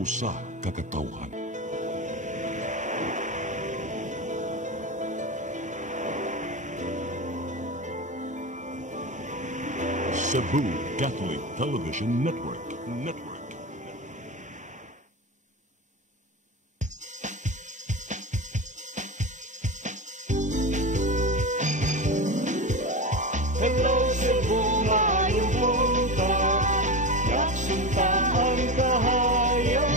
usa ka katawhan. Cebu Catholic Television Network. Hello Cebu, maayong buntag. Yaksunta ang kahayag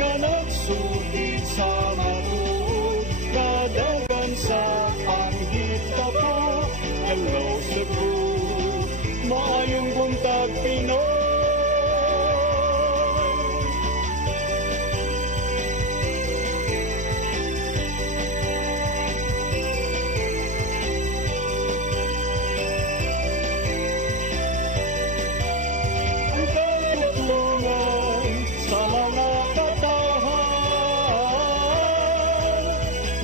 nga nagsugid sa matuod, kadagan sa panghitabo. Hello Cebu, maayong buntag Pinoy. Ang katutulungan sa mga katawhan.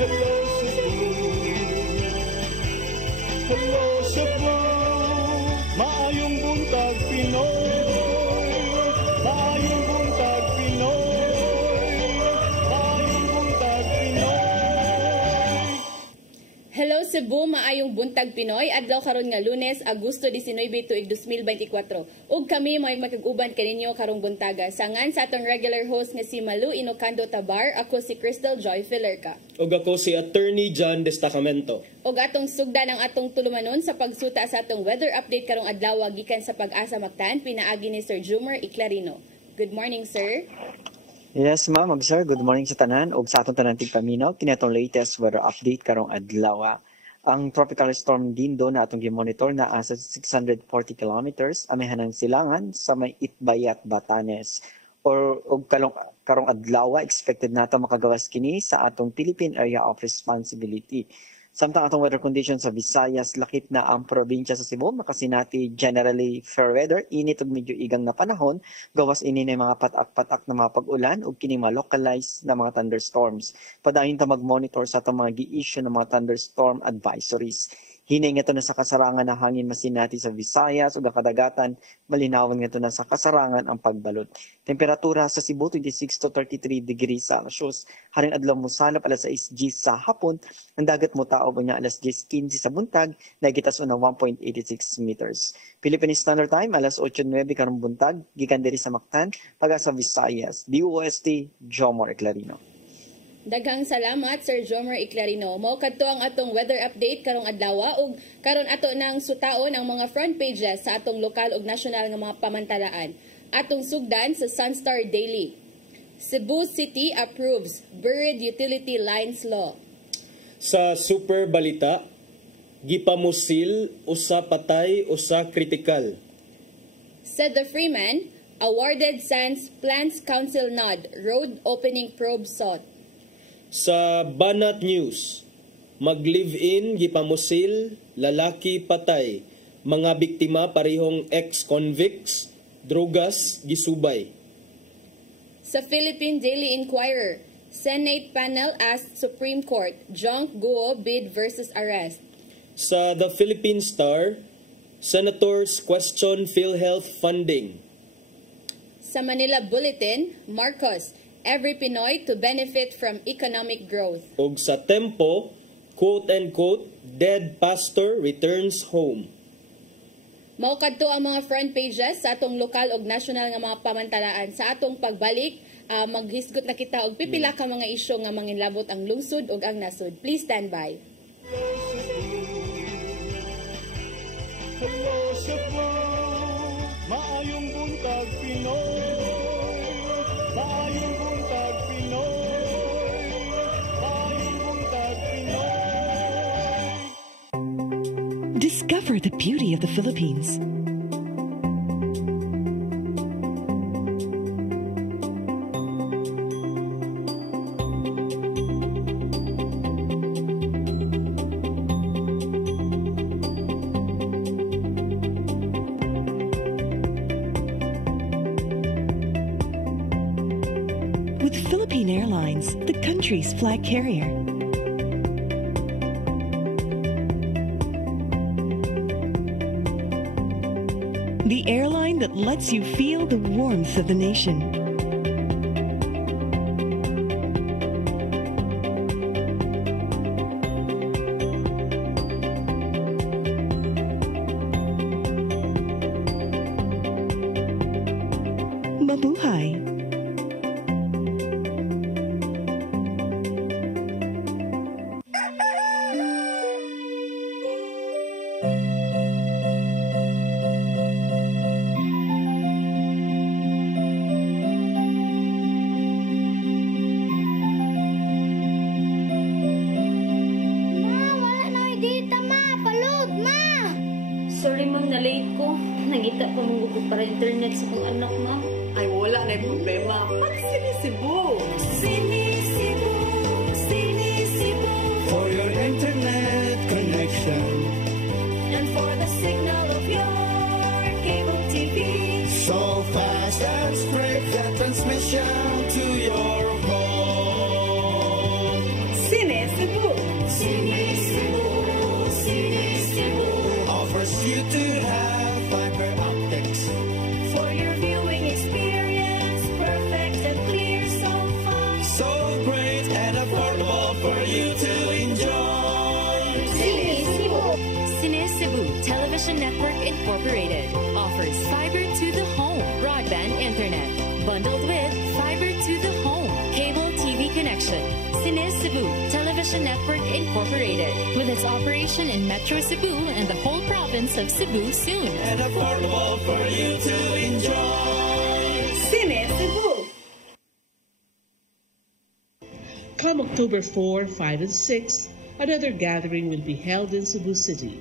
Hello Cebu, hello Cebu, maayong buntag Pinoy, maayong buntag Pinoy, maayong buntag Pinoy. Hello Cebu, maayong buntag Pinoy. Adlaw karon nga Lunes, Agosto 19 tuig 2024. Ug kami may magkag-uban kaninyo karong buntaga. Sangan sa atong regular host nga si Malu Inocando Tabar, ako si Crystal Joy Filerca. Ug ako si Attorney John Destacamento. Og atong sugda ng atong tulumanon sa pagsuta sa atong weather update karong adlaw gikan sa Pag-asa Mactan, pinaagi ni Sir Jumer Iclarino. Good morning, sir. Yes, ma'am. Sir, good morning sa tanan ug sa atong tanan tigpaminaw kini atong latest weather update karong adlaw. Ang tropical storm Dindo na atong gimonitor na asa 640 kilometers amihanang silangan sa may Itbayat, Batanes. Og karong adlaw expected nato makagawas kini sa atong Philippine Area of Responsibility. Samtang atong weather conditions sa Visayas, lakip na ang probinsya sa Cebu, makasinati generally fair weather, init ug medyo igang na panahon, gawas ini na mga patak-patak na mga pag-ulan ug kini mga localized na mga thunderstorms. Padayon ta mag-monitor sa atong mga gi-issue ng mga thunderstorm advisories. Hinay nga ito na sa kasarangan na hangin masinati sa Visayas ug kadagatan, malinawan nga ito na sa kasarangan ang pagbalot. Temperatura sa Cebu 26 to 33 degrees Celsius. Haring adlaw mo salap alas 6 sa hapon, ang dagat mo tao niya alas 10:15 sa buntag, nagitas una 1.86 meters. Philippine Standard Time alas 8:09 karong buntag, gikan diri sa Mactan, Pag-asa Visayas. DOST Jomar Iclarino. Daghang salamat Sir Jomer Iclarino. Mao kadto ang atong weather update karong adlaw ug karon ato nang sutaon ang mga front pages sa atong lokal ug nasyonal nga mga pamantalaan. Atong sugdan sa Sunstar Daily. Cebu City approves Buried Utility Lines Law. Sa Super Balita, gipamusil usa patay usa kritikal. Said the Freeman, awarded Sands Plans Council nod, road opening probe sought. Sa Banat News, mag-live-in gipamusil, lalaki patay, mga biktima parihong ex-convicts, drogas gisubay. Sa Philippine Daily Inquirer, Senate panel asked Supreme Court, junk Guo bid versus arrest. Sa The Philippine Star, Senators question PhilHealth funding. Sa Manila Bulletin, Marcos, every Pinoy to benefit from economic growth. Ug sa Tempo, quote-unquote, dead pastor returns home. Mao kadto ang mga front pages sa atong lokal ug nasyonal nga mga pamantalaan. Sa atong pagbalik, maghisgot na kita og pipila ka mga isyu nga manginlabot ang lungsod ug ang nasod. Please stand by. Hello Cebu, maayong buntag Pinoy, maayong buntag Pinoy, maayong buntag Pinoy. Discover the beauty of the Philippines. With Philippine Airlines, the country's flag carrier. The airline that lets you feel the warmth of the nation. pa mong para internet sa kong anak, ma'am. Ay, wala na yung problema. Mag-Sini Cebu. Sini Cebu, Sini Cebu, For your internet connection. and for the signal of your cable TV. So fast and straight the transmission to your home. Sini Cebu. Sini Cebu, Sini Cebu, Offers you to have fiber optics. for your viewing experience, perfect and clear, so fast. So great and affordable for you to enjoy. Sini Cebu. Sini Cebu Television Network Incorporated offers fiber to the home broadband internet bundled with fiber to the home cable TV connection. Sini Cebu Television Network Incorporated with its operation in Metro Cebu and the whole province of Cebu soon. And affordable for you to enjoy. Sini Cebu. Come October 4, 5, and 6, another gathering will be held in Cebu City,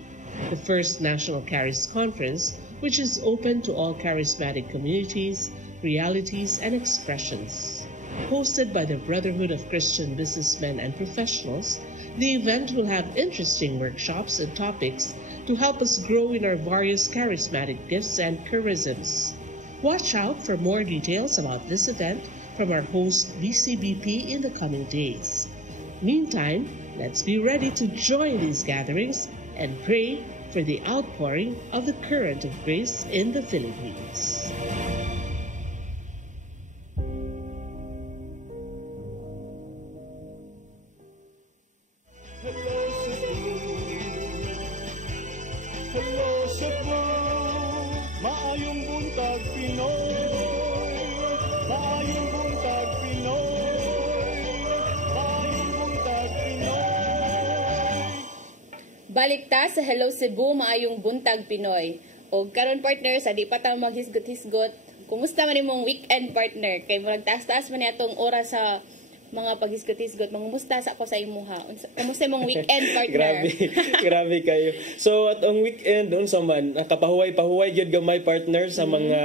the first National Charis Conference, which is open to all charismatic communities, realities, and expressions. Hosted by the Brotherhood of Christian Businessmen and Professionals, the event will have interesting workshops and topics to help us grow in our various charismatic gifts and charisms. Watch out for more details about this event from our host BCBP in the coming days. Meantime, let's be ready to join these gatherings and pray for the outpouring of the current of grace in the Philippines. Hello Cebu. Hello Cebu. Maayong buntag Pinoy. Maayong buntag Pinoy. Maayong buntag Pinoy. Balik ta sa Hello Cebu, maayong buntag Pinoy. O karon partner, sa di pa tayo maghisgot-hisgot, kumusta man imong weekend partner? Kay murag taas-taas man atong oras sa mga paghisgot-hisgot. Mangumusta sa ako sa imuha. Kumusta imong weekend partner? Grabe kayo. So at ang weekend unsa man nakapahuway-pahuway gyud gamay partner sa mga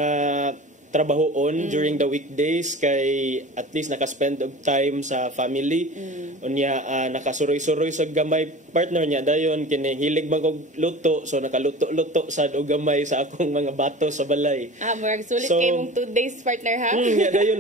trabahoon during the weekdays kay at least naka-spend og time sa family. Unya nakasuroy-suroy sa gamay partner niya dayon kini hilig man kog luto so nakaluto-luto sad og gamay sa akong mga bato sa balay. Murag sulit So, kay mong 2 days partner ha? Nya dayon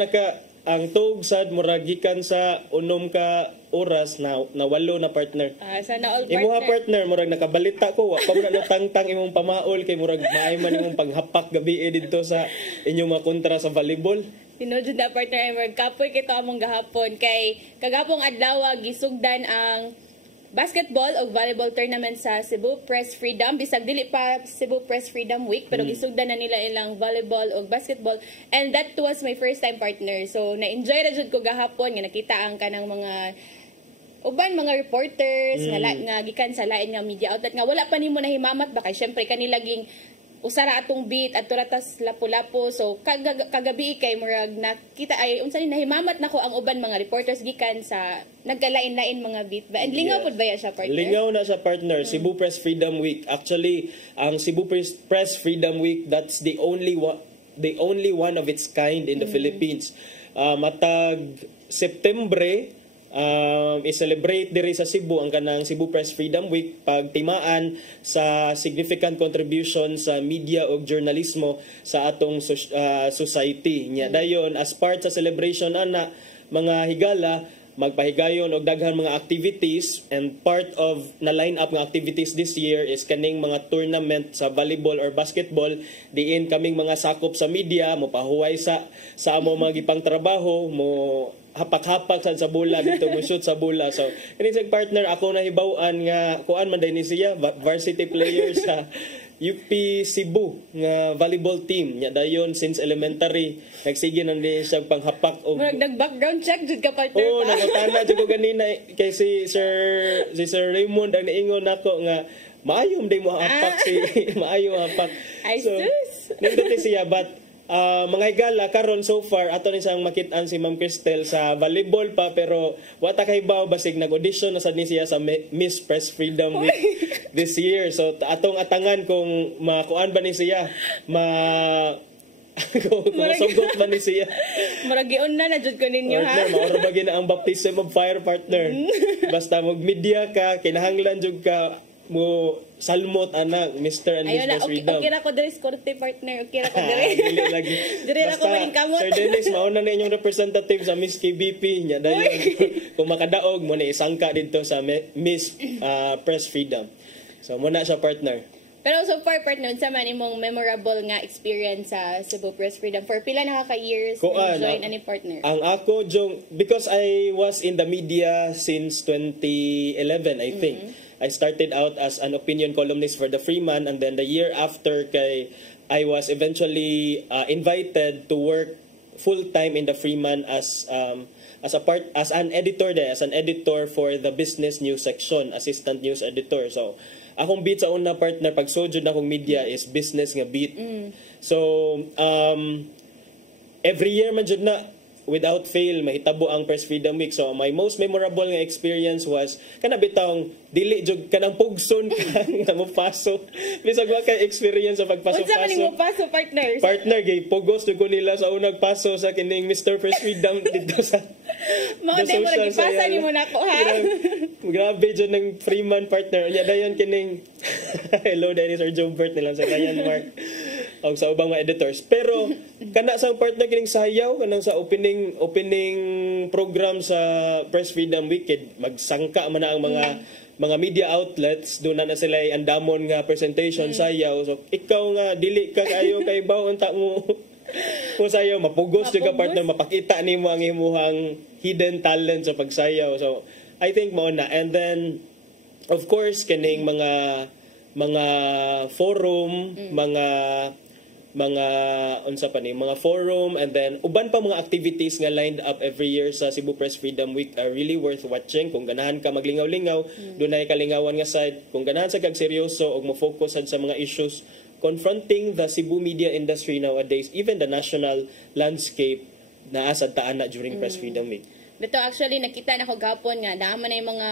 ang tug sad murag gikan sa unom ka oras na walo na partner. Sana all partner. Imuha partner murag nakabalita ko wa pa mo na tangtang imong pamaol kay murag maay man imong paghapak gabi didto sa inyong mga kontra sa volleyball. Tinudjud na partner ay murag kapoy kito among gahapon kay kagapong adlaw gisugdan ang basketball o volleyball tournament sa Cebu Press Freedom. Bisag dili pa Cebu Press Freedom Week pero gisugdan na nila ilang volleyball o basketball and that was my first time partner. So na-enjoy ra jud ko gahapon nga nakita ang kanang mga uban mga reporters nga gikan sa lain nga media outlet nga wala pa nimo nahimamat ba kay syempre kanilaging usara atong beat at turatas lapu-lapu so kagabi kay murag nakita ay unsa ni nahimamat nako ang uban mga reporters gikan sa nagkalain-lain mga beat ba and lingaw pud ba siya partner? Lingaw na siya partner. Cebu Press Freedom Week. Actually, ang Cebu Press Freedom Week that's the only one of its kind in the Philippines. Matag Septembre i-celebrate diri sa Cebu ang kanang Cebu Press Freedom Week pagtimaan sa significant contribution sa media o journalismo sa atong society. Nya dayon as part sa celebration ana mga higala magpahigayon og daghan mga activities and part of na line up nga activities this year is kaning mga tournament sa volleyball or basketball diin kaming mga sakop sa media mo pahuway sa amo mga gipang trabaho mo hapak-hapak sa bola dito mo shoot sa bola so kini sa partner ako nahibaw-an nga kuan man din siya varsity player sa UP Cebu nga volleyball team nya dayon since elementary nagsige nang di siya panghapak og murag nag-background check jud ka partner. Oo, nangutana jud ko ganina kay si Sir Raymond ang niingon nako nga maayom day mo hapak si maayo hapak. Ay so sus. nindot siya but mga higala karon so far ato ni sang makit-an si Ma'am Cristel sa volleyball pa, pero wata kay baw basig nag-audition na sad ni siya sa Miss Press Freedom Week this year. So atong atangan kung makuan ba ni siya, kung masugot ba ni siya. Maragion na jud ko ninyo ha. Partner, maoro ba gina ang baptism of fire, partner. Basta mag media ka, kinahanglan jud ka mo salmot anak Mr. and Ayun na, Mrs. Freedom. okay ra ko diri korte partner. Okay ra ko diri. Dili lagi. Diri ra ko maning kamot. Sir Dennis, mauna na inyong representative sa Miss KBP nya dayon. Kung makadaog mo na isangka dito sa Miss Press Freedom. So muna siya, partner. Pero so far, partner, sa man imong memorable nga experience sa Cebu Press Freedom for pila na ka years Kuan, join ani partner? Ang ako jong because I was in the media since 2011, I think. I started out as an opinion columnist for the Freeman, and then the year after kay I was eventually invited to work full time in the Freeman as an editor for the business news section, assistant news editor. So akong beat sa una, partner, pag sojud na akong media is business nga beat. So every year man jud na without fail mahitabo ang Press Freedom Week. So my most memorable nga experience was kana bitawng dili jud kanang pugson nga mo paso. Bisag wa kay experience sa pagpaso-paso. Unsa man mo paso, partner? Partner gay pugos jud ko nila sa unang paso sa kining Mr. Press Freedom dito sa mga demo lagi pasa nimo nako ha. Grabe jud ng Freeman, partner. Nya dayon kining hello Dennis or Jombert nila sa kayan Mark. O sa ubang mga editors. Pero kana sa partner kining sayaw kanang sa opening program sa Press Freedom Week, magsangka man na ang mga media outlets, doon na sila andamon nga presentation sayaw. So ikaw nga dili ka kayo kay baw unta mo kung sayaw mapugos jud ka, partner, mapakita nimo ang imong hidden talent sa pagsayaw. So I think mao na. And then of course kining mga forum, mga forum, and then uban pa mga activities nga lined up every year sa Cebu Press Freedom Week are really worth watching. Kung ganahan ka maglingaw-lingaw, doon ay kalingawan nga side. Kung ganahan sa kag seryoso og mo focus sa mga issues confronting the Cebu media industry nowadays, even the national landscape, naa sad taan na during Press Freedom Week. Dito actually nakita na ko gapon nga naman na yung mga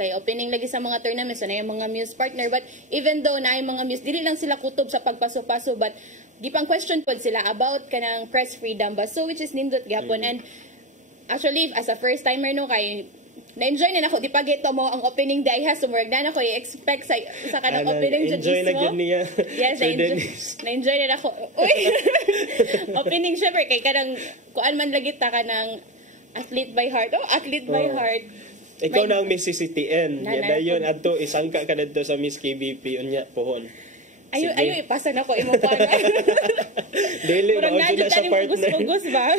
kay opening lagi sa mga tournaments na yung mga muse, partner, but even though na yung mga muse dili lang sila kutob sa pagpaso-paso, but gipang question pod sila about kanang press freedom ba, so which is nindot gapon. And actually as a first timer no kay na-enjoy na ako di pagito mo ang opening day ha, sumurag na ako i-expect sa kanang opening jud mismo. Enjoy na gyud niya. Yes, na-enjoy na ako. Uy. Opening syempre kay kanang kuan man lagi ta kanang athlete by heart. Athlete by heart. Ikaw na ang Miss CCTN. Dayon adto isangka ka dito sa Miss KBP unya pohon. Ayo ipasa na ko imo pa. Dili ba o na sa partner. Pugos ba?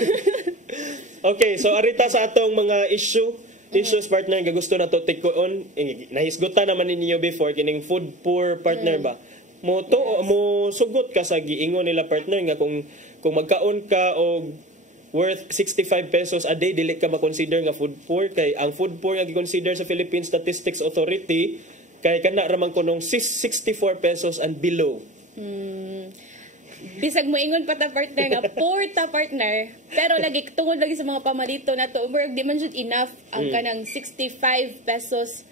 Okay, so arita sa atong mga issues, partner, nga gusto na to tikuon. Nahisgutan naman ninyo before kining food poor, partner ba. Mo sugot ka sa giingon nila, partner, nga kung magkaon ka og worth 65 pesos a day, dili ka ma-consider nga food poor. Kay ang food poor nga gi-consider sa Philippine Statistics Authority kay kana ramang kunong 64 pesos and below. Bisag mo ingon pa ta, partner, nga poor ta, partner, pero lagi tungod lagi sa mga pamarito na to, di man jud enough ang kanang 65 pesos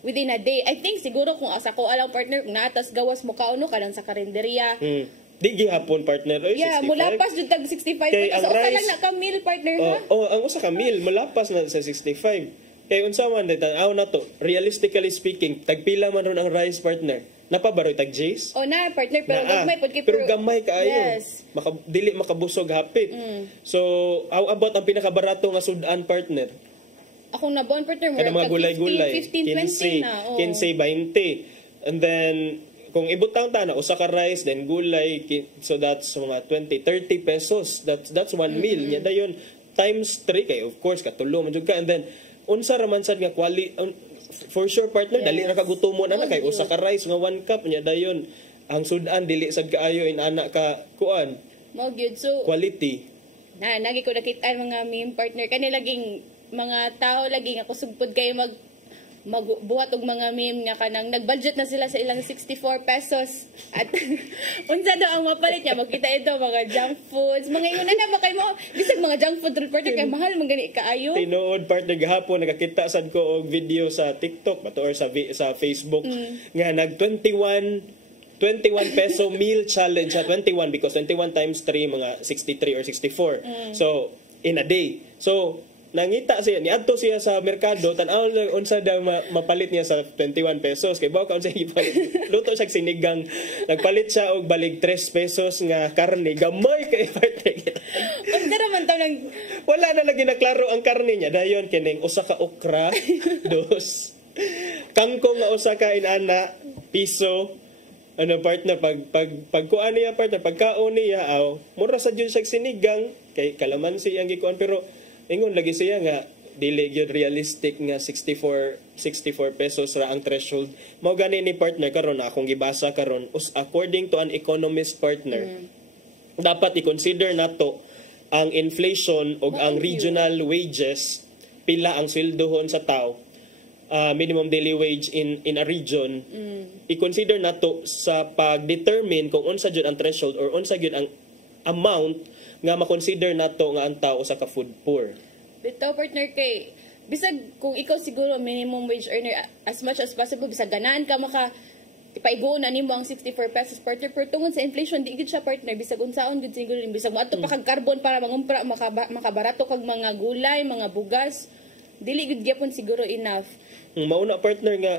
within a day. I think siguro kung asa ko alang, partner, kung naatas gawas mo kauno kanang sa karinderya. Di gihapon, partner. Oy, yeah, 65. mulapas jud tag 65 pesos. So usa lang na ka meal, partner, ha? Ang usa ka meal mulapas na sa 65. Kay unsa man tan-aw na to, realistically speaking, tagpila man ron ang rice, partner. Napabaroy tag Jays? Na, partner, pero gamay pod kay pero gamay kaayo. Yes. Dili makabusog hapit. So, how about ang pinakabarato nga sudan, partner? Akong nabon, partner, mo mga gulay-gulay, 15, 20 na. 15, 20. And then kung ibutang ta na usa ka rice then gulay, so that's mga 20, 30 pesos. That's one meal. Nya dayon times 3 kay of course katulo man jud ka. And then unsa ra man sad nga for sure, partner, dali ra kagutomon ana kay usa ka rice nga 1 cup nya dayon ang sudan dili sad kaayo inana ka kuan mo gyud. So quality na nagi ko nakita mga meme, partner, kani laging mga tao lagi nga kusugpod kayo magbuhat og mga meme nga kanang nagbudget na sila sa ilang 64 pesos at unsa daw ang mapalit niya makita ito mga junk foods mga ingon na ba kay mo bisag mga junk food reporter kay mahal man gani kaayo. Tinuod partner gahapon nakakita sad ko og video sa TikTok or sa Facebook nga nag 21 peso meal challenge at 21 because 21 times 3 mga 63 or 64. So in a day. So nangita siya, niadto siya sa merkado, tan-aw lang unsa daw mapalit niya sa 21 pesos. Kay bawa ka unsa ipalit. Luto siya sinigang. Nagpalit siya og balig 3 pesos nga karne. Gamay kay parte. Unsa naman taw nang wala na lagi naklaro ang karne niya. Dayon kining usa ka okra, dos. Kangkong nga usa ka inana, piso. Ano partner pag kuan niya partner, pagkaon niya mura sa jud siya sinigang kay kalamansi ang gikuan pero ingon lagi siya nga dili gyud realistic nga 64 pesos ra ang threshold. Mao gani ni partner karon akong gibasa karon according to an economist partner. Dapat i-consider nato ang inflation ug ang regional wages pila ang sweldohon sa tao. Minimum daily wage in a region. I-consider nato sa pag-determine kung unsa jud ang threshold or unsa jud ang amount nga makonsider nato nga ang tao sa ka food poor. Bitaw partner kay bisag kung ikaw siguro minimum wage earner as much as possible bisag ganahan ka maka ipaiguon na nimo ang 64 pesos partner pero tungod sa inflation di gid siya partner bisag unsaon gud siguro bisag moadto pa kag carbon para mangumpra makabarato kag mga gulay, mga bugas dili gud gyapon siguro enough. Mauna partner nga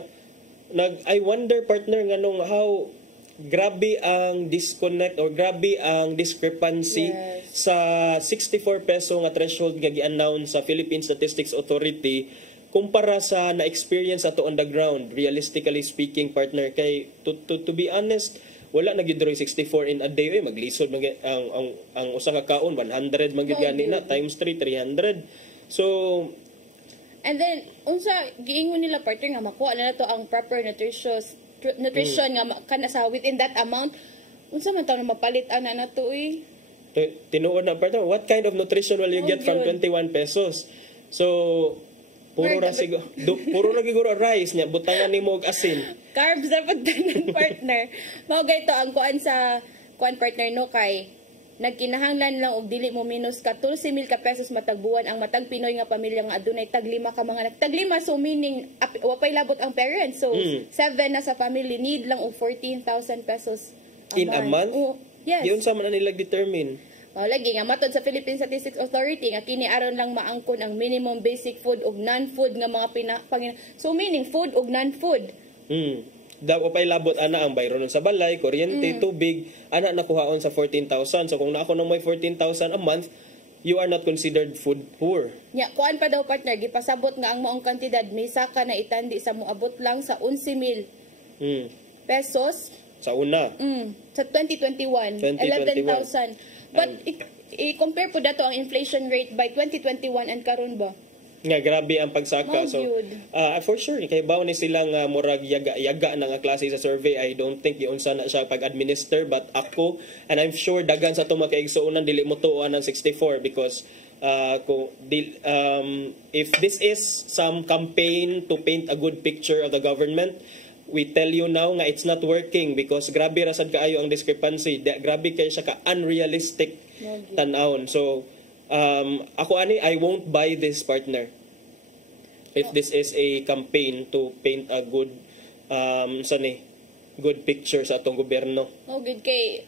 I wonder partner nga nung how grabe ang disconnect or grabe ang discrepancy sa 64 peso nga threshold nga gi-announce sa Philippine Statistics Authority kumpara sa na-experience ato on the ground. Realistically speaking, partner, kay to be honest, wala na gyud 64 in a day maglisod ang usa ka kaon 100 man gyud gani na times 3 300. So and then unsa giingon nila partner nga makuha na nato ang proper nutrition nga kana sa within that amount unsa man taw na mapalit ana nato tinuod na partner what kind of nutrition will you get from 21 pesos so puro ra siguro rice nya butangan nimo og asin carbs dapat tanan partner mao gayto ang kuan sa partner no kay nagkinahanglan lang og dili mo minus ka 12,000 ka pesos matag buwan ang matag Pinoy nga pamilya nga adunay tag 5 ka mga tag 5 so meaning wapay labot ang parents so 7 na sa family need lang og 14,000 pesos in a month. Yes. Yun sa man nila determine. Lagi nga matod sa Philippine Statistics Authority nga kini aron lang maangkon ang minimum basic food ug non-food nga mga so meaning food ug non-food. Daw pay labot ana ang bayro sa balay, kuryente, tubig, ana nakuhaon sa 14,000. So kung na ako nang may 14,000 a month, you are not considered food poor. Ya, kuan pa daw partner, gipasabot nga ang maong kantidad misa ka na itandi sa moabot lang sa 11,000 pesos sa una. Sa 2021, 11,000. But i-compare po dato ang inflation rate by 2021 and karon ba? Nga grabe ang pagsaka. So for sure kay bawo ni silang murag yaga na nga klase sa survey. I don't think giunsa na siya pag-administer but ako and I'm sure daghan sa to makaigsuonan dili mo tuoan ng 64 because if this is some campaign to paint a good picture of the government, we tell you now nga it's not working because grabe rasad kaayo ang discrepancy. Grabe kay siya ka unrealistic tan-awon. So ako I won't buy this partner if this is a campaign to paint a good good picture sa atong gobyerno. Good kay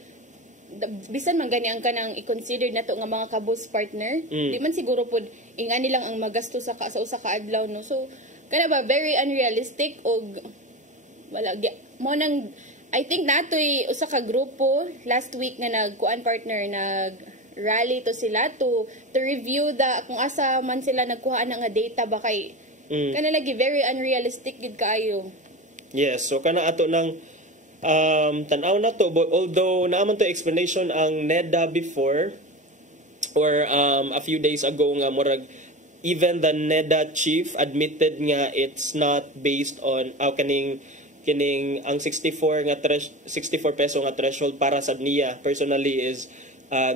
bisan man gani ang kanang i-consider nato nga mga kabus partner di man siguro pud ingani lang ang magasto sa usa ka adlaw no so kana ba very unrealistic og wala mo nang I think natoy usa ka grupo last week nga nagkuan partner rally to sila to review kung asa man sila nagkuha na nga data ba kay kana lagi very unrealistic gid kaayo. Yes, so kana ato nang tan-aw na to although naaman to explanation ang NEDA before or a few days ago nga murag even the NEDA chief admitted nga it's not based on kining ang 64 peso nga threshold para sa niya personally is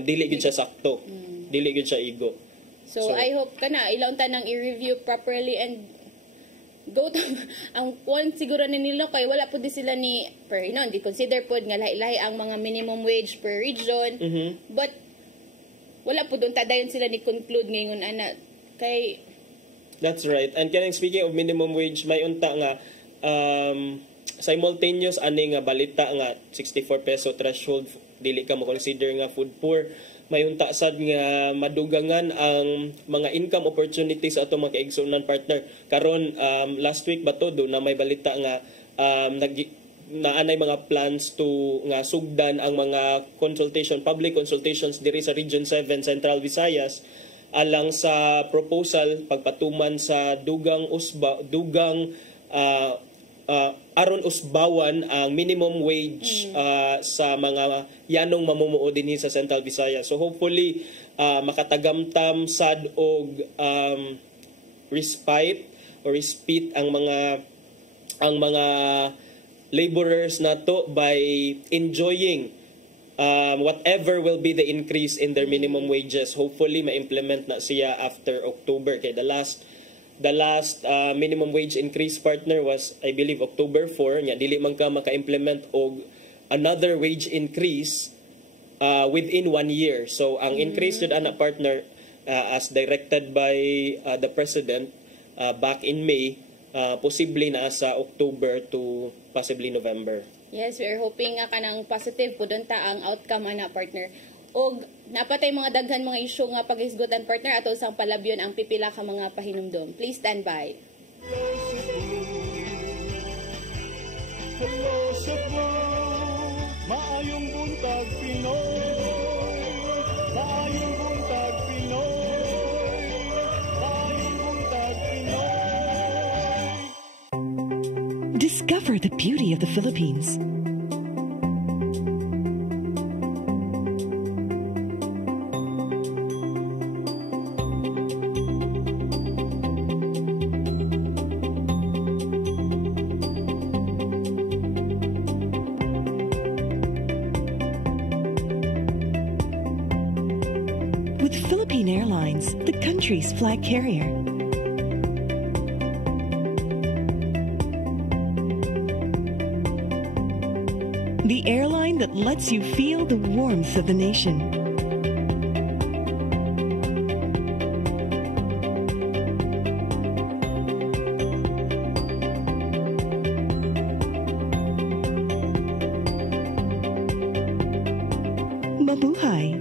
dili gid siya sakto. Dili gid siya igo. So I hope kana ilaw ta nang i-review properly and go to, ang point siguro ni nila kay wala po di sila ni per di consider po nga lahi-lahi ang mga minimum wage per region. But wala po doon tadayon sila ni conclude ngayon ana kay. That's right. And kanang speaking of minimum wage, may unta nga simultaneous ani nga balita nga 64 peso threshold dili ka mo consider nga food poor. May unta sad nga madugangan ang mga income opportunities sa atong mga kaigsunan partner. Karon last week ba to do na may balita nga naanay mga plans to nga sugdan ang mga public consultations diri sa Region 7 Central Visayas alang sa proposal pagpatuman sa dugang aron usbawan ang minimum wage sa mga yanong mamumuo dinhi sa Central Visayas. So hopefully makatagamtam sad og respite ang mga laborers nato by enjoying whatever will be the increase in their minimum wages. Hopefully ma-implement na siya after October kay the last minimum wage increase partner was I believe October 4 nya dili man ka maka-implement og another wage increase within 1 year. So ang increase jud ana partner as directed by the president back in May possibly na sa October to possibly November. Yes, we're hoping nga kanang positive po doon ang outcome ana partner. Og napatay mga daghan mga isyu nga paghisgutan partner ato sang palabyon ang pipila ka mga pahinumdom. Please stand by. Hello Cebu, maayong buntag Pinoy, maayong buntag Pinoy, maayong buntag Pinoy. Discover the beauty of the Philippines. With Philippine Airlines, the country's flag carrier. The airline that lets you feel the warmth of the nation. Mabuhay!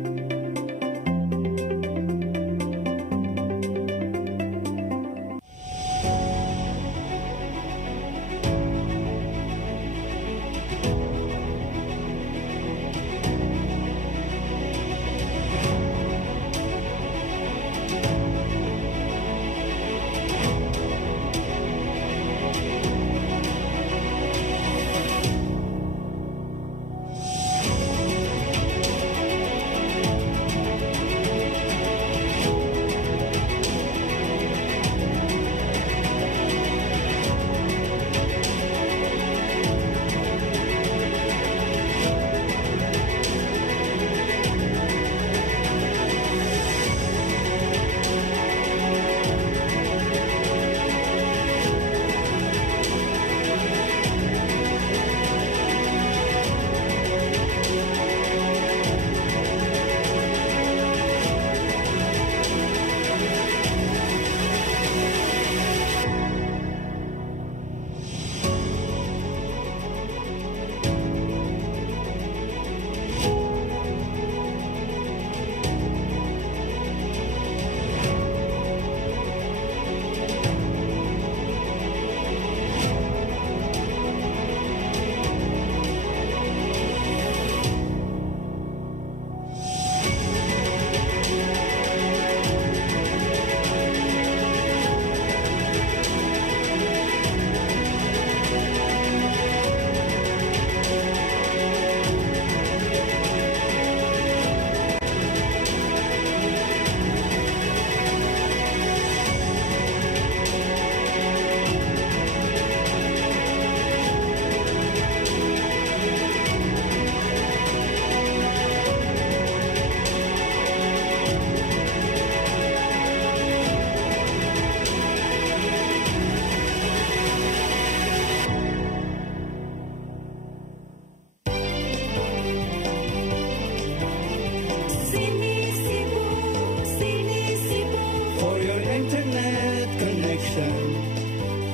connection.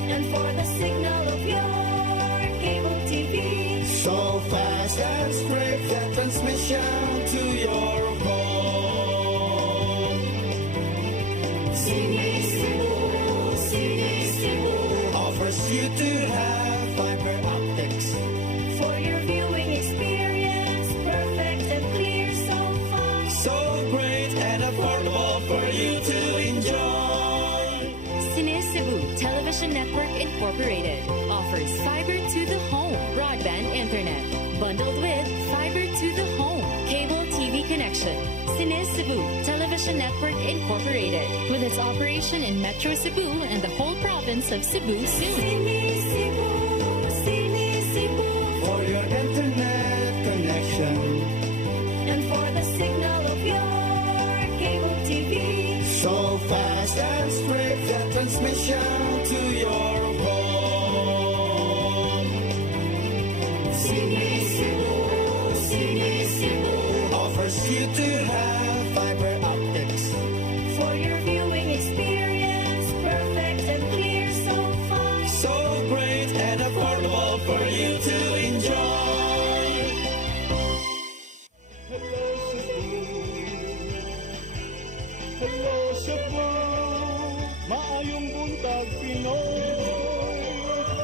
And for the signal of your cable TV. So fast and straight that transmission to your home. Sini Cebu, Sini Cebu. Offers you to have fiber optics. For your viewing experience, perfect and clear so fast. So great and affordable for you to enjoy. Cine Cebu Television Network Incorporated offers fiber to the home broadband internet bundled with fiber to the home cable TV connection. Cine Cebu Television Network Incorporated with its operation in Metro Cebu and the whole province of Cebu soon. Cine Cebu for your internet connection. And for the signal of your cable TV. So fast and straight that transmission to your home. Cine Cebu Offers you to have fiber optics. for your viewing experience, perfect and clear so fast. So great and affordable for you to enjoy. Hello Cebu, hello Cebu, maayong buntag Pinoy,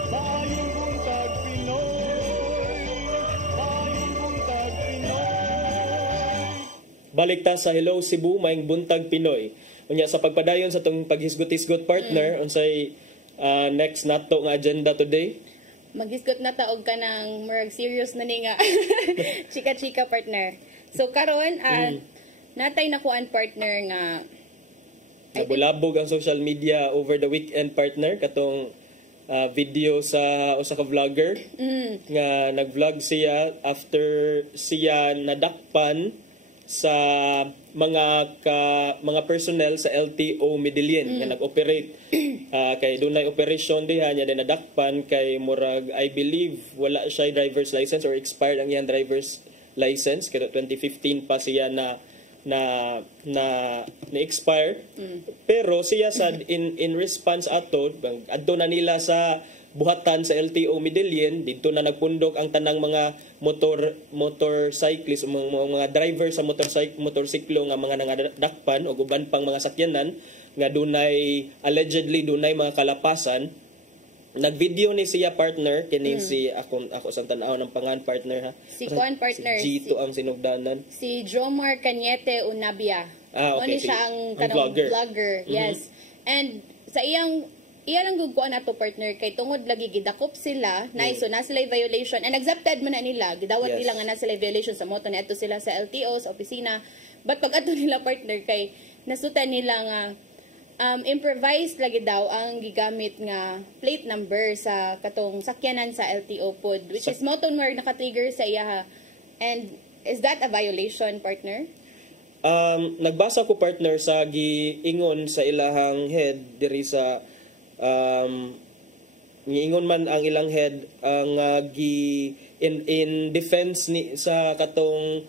maayong buntag Pinoy, maayong buntag Pinoy. Balik ta sa Hello Cebu, maing buntag Pinoy. Unya sa pagpadayon sa tong paghisgot-hisgot partner, unsay next nato nga agenda today? Maghisgot na taog ka ng murag serious na ni nga chika-chika partner. So karon natay nakuan partner nga Nabulabog ang social media over the weekend partner katong video sa usa ka vlogger nga nag-vlog siya after siya nadakpan sa mga personnel sa LTO Medellin nga nag-operate kay dunay operation diha nya din nadakpan kay murag I believe wala siya driver's license or expired ang iyang driver's license kaya 2015 pa siya na expire pero siya sa in response ato adto na nila sa buhatan sa LTO Medellin dito na nagpundok ang tanang mga motorcyclist o mga driver sa motorsiklo nga mga nangadakpan o uban pang mga sakyanan nga dunay allegedly dunay mga kalapasan. Nagvideo ni siya partner kini si ako sa tan-aw ng pangan partner ha. Si Juan partner. Si Gito ang sinugdanan. Si Jomar Cañete Unabia. Okay. Siya ang vlogger. Yes. And sa iya lang gugkuan nato partner kay tungod lagi gidakop sila so na sila violation and accepted man na nila gidawat nila nga na sila violation sa moto na ato sila sa LTO sa opisina but pag ato nila partner kay nasutan nila nga improvised lagi daw ang gigamit nga plate number sa katong sakyanan sa LTO pod which is moto nga naka-trigger sa iya and is that a violation partner? Nagbasa ko partner sa giingon sa ilahang head diri sa giingon man ang ilang head ang in defense ni sa katong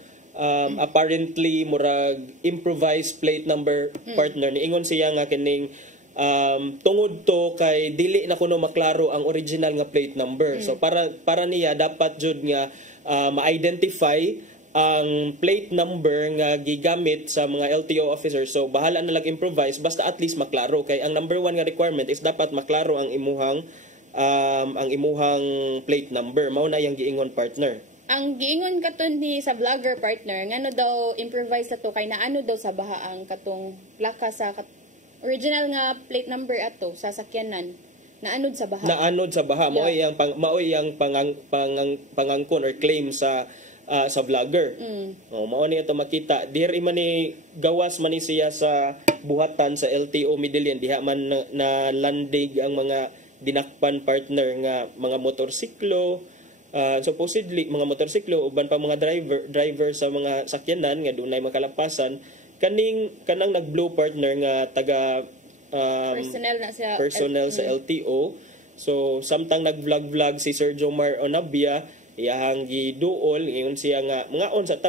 apparently murag improvised plate number partner niingon siya nga kining tungod to kay dili na kuno maklaro ang original nga plate number so para niya dapat jud nga ma-identify ang plate number nga gigamit sa mga LTO officers. So bahala na lang improvise basta at least maklaro kay ang number one nga requirement is dapat maklaro ang imuhang plate number. Mao na yang giingon partner. Ang giingon katon ni sa vlogger partner ngano daw improvise sa to kay naano daw sa baha ang katong plaka sa original nga plate number ato sa sakyanan. Naanod sa baha. Naanod sa baha. Yeah. Maoy yang pangangkon or claim sa vlogger. Mao ni ato makita diri man ni gawas man ni siya sa buhatan sa LTO Medellin diha man na landig ang mga dinakpan partner nga mga motorsiklo supposedly mga motorsiklo uban pa mga driver sa mga sakyanan nga dunay makalapasan kanang nag-blow partner nga taga personnel sa LTO. So samtang nag-vlog si Sir Jomar Onabia iyahang giduol ingon siya nga mga on sa ta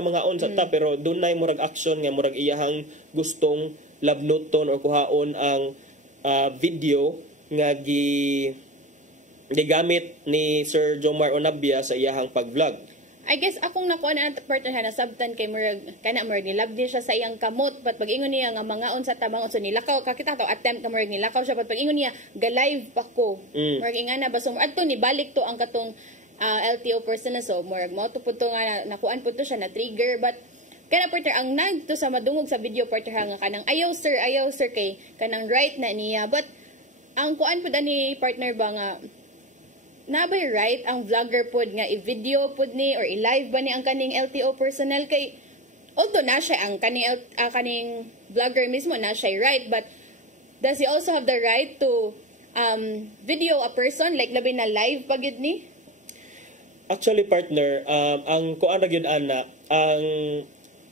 pero dunay murag action nga murag iyahang gustong labnoton or kuhaon ang video nga gigamit ni Sir Jomar Onabia sa iyahang pag-vlog. I guess akong nakuha na partner na sabtan kay murag kana murag nilab niya siya sa iyang kamot but pag ingon niya nga mangaon sa tabang so nilakaw kakita to attempt ka murag nilakaw siya but pag ingon niya ga live pa ko murag ingana ba so adto ni balik to ang katong LTO person na so murag mo to pud to nga nakuan pud to siya na trigger but kana partner ang nagto sa madungog sa video partner nga kanang ayaw sir kay kanang right na niya but ang kuan pud ani partner ba nga nabay right ang vlogger pod nga i-video pod ni or i-live ba ni ang kaning LTO personnel kay although na siya ang kaning vlogger mismo na siya right but does he also have the right to video a person like labi na live pagid ni? Actually partner ang kuan ra gyud ana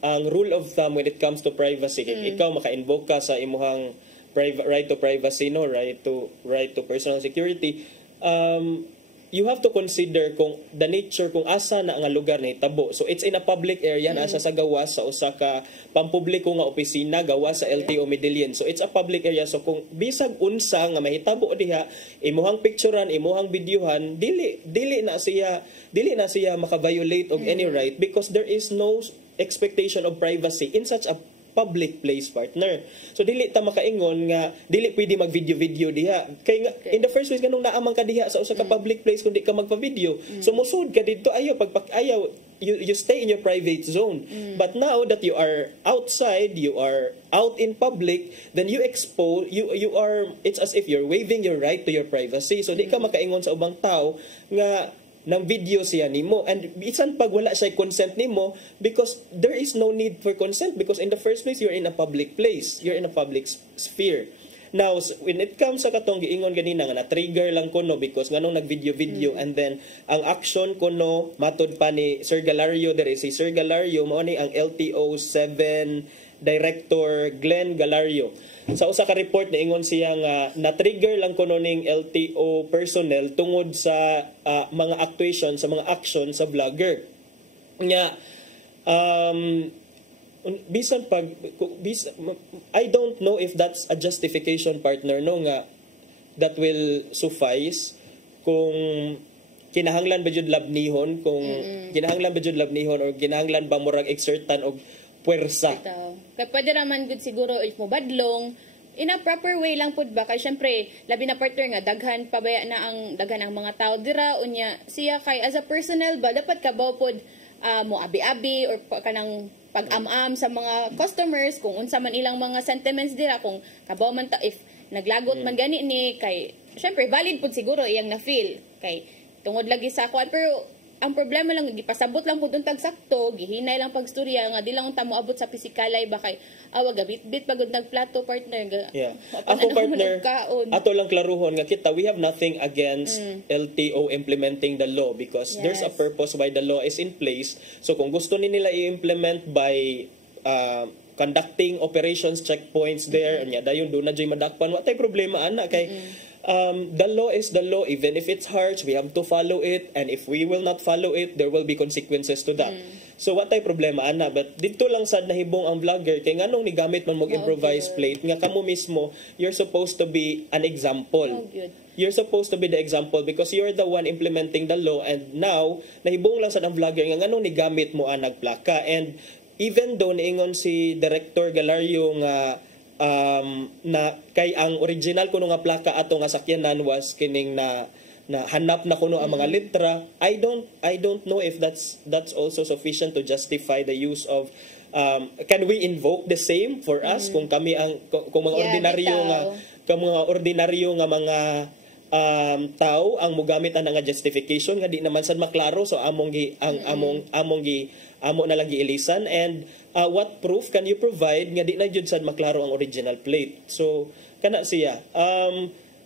ang rule of thumb when it comes to privacy ikaw maka-invoke ka sa imuhang right to privacy no right to personal security you have to consider kung the nature kung asa na nga lugar na hitabo. So it's in a public area na asa sa gawas sa usa ka pampubliko nga opisina gawas sa LTO Medellin. So it's a public area so kung bisag unsa nga mahitabo diha imuhang picturean, imuhang videohan, dili na siya maka-violate of any right because there is no expectation of privacy in such a public place partner. So dili ta makaingon nga dili pwede mag-video diha. Kay nga in the first place ganung naamang ka diha sa usa ka public place kundi ka magpa-video. So musud ka didto ayaw ayaw you stay in your private zone. But now that you are outside, you are out in public, then you expose you are it's as if you're waiving your right to your privacy. So di ka makaingon sa ubang tao nga ng video siya nimo and bisan pag wala siya consent nimo because there is no need for consent because in the first place you're in a public place, you're in a public sphere. Now when it comes sa katong giingon ganina nga na trigger lang kuno because nganong nag-video and then ang action kuno matud pa ni Sir Galario si Sir Galario mao ni ang LTO 7 Director Glenn Galario. Sa usa ka report na ingon siya nga na-trigger lang kuno ning LTO personnel tungod sa mga actuation sa mga action sa vlogger. Nya bisan I don't know if that's a justification partner no nga that will suffice kung kinahanglan ba jud labnihon or kinahanglan ba murag exertan og puwersa. Kaya pwede raman good siguro if mo badlong in a proper way lang pud ba kay syempre labi na partner nga daghan ang mga tao dira unya siya kay as a personnel ba dapat kabaw pud mo abi-abi or kanang pag-am-am sa mga customers kung unsa man ilang mga sentiments dira kung kabaw man ta if naglagot man gani ni kay syempre valid pud siguro iyang na feel kay tungod lagi sa kuan pero ang problema lang gipasabot lang pud untag sakto gihinay lang pagstorya nga di lang unta moabot sa pisikalay ba kay awag gabit-bit pagod nagplato partner ako partner ato lang klaruhon nga kita we have nothing against LTO implementing the law because there's a purpose why the law is in place so kung gusto ni nila i-implement by conducting operations checkpoints there nya dayon do na jay madakpan wa tay problema ana kay the law is the law even if it's harsh we have to follow it and if we will not follow it there will be consequences to that so what tay problema ana but dito lang sad nahibong ang vlogger kay nganong ni gamit man mo improvised plate nga kamo mismo you're supposed to be an example you're supposed to be the example because you're the one implementing the law and now nahibong lang sad ang vlogger nga nganong ni gamit mo ang nagplaka and even though niingon si Director Galario nga na kay ang original kuno nga plaka ato nga sakyanan was kining na hanap na kuno ang mga letra I don't know if that's also sufficient to justify the use of can we invoke the same for us kung kami ang kung mga ordinaryo nga mga tao ang mogamit ana nga justification nga di naman sad maklaro so amo na lang giilisan and what proof can you provide nga di na jud sad maklaro ang original plate so kana siya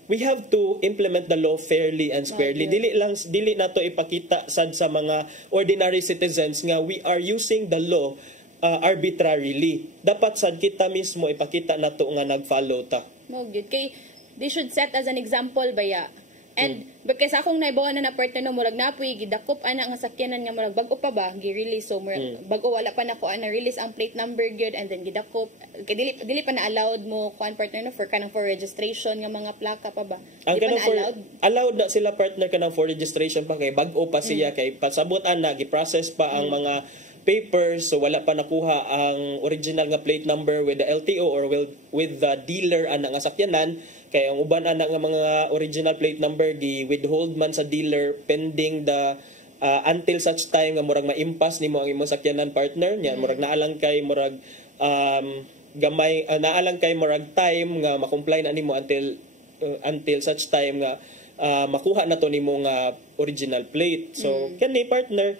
we have to implement the law fairly and squarely dili nato ipakita sad sa mga ordinary citizens nga we are using the law arbitrarily dapat sad kita mismo ipakita nato nga nag-follow ta mo gid kay they should set as an example baya And because akong naibawan na partner no murag napoy gidakop ana nga sakyanan nga murag bag-o pa ba gi-release so murag bag-o wala pa nako ana release ang plate number gyud and then gidakop kay dili pa na allowed mo kuan partner no for kanang for registration nga mga plaka pa ba. Ang Di pa kanang na for allowed. allowed na sila partner kanang for registration pa kay bag-o pa siya kay pasabot ana gi-process pa ang mga papers so wala pa nakuha ang original nga plate number with the LTO or with the dealer ana nga sakyanan kay ang uban ana nga mga original plate number gi-withhold man sa dealer pending the until such time nga murag ma-impasse nimo ang imong sakyanan partner nya murag naalang kay murag gamay naalang kay murag time nga ma-comply na nimo until such time nga makuha na to nimo nga original plate. So kani partner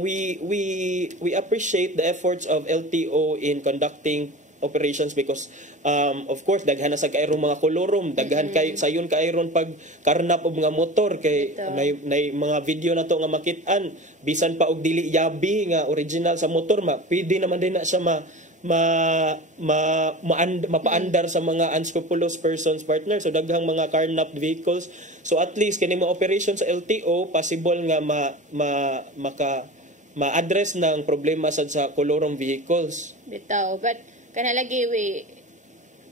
we appreciate the efforts of LTO in conducting operations because of course daghan na sa kairong mga kolorom daghan kay sayon kaayron pag karnap og mga motor kay nay mga video na to nga makit-an bisan pa og dili yabi nga original sa motor pwede naman din na siya mapaandar sa mga unscrupulous persons partner so daghang mga carnap vehicles so at least kini mga operation sa LTO possible nga ma-address ng problema sa kolorong vehicles Bitaw but kana lagi we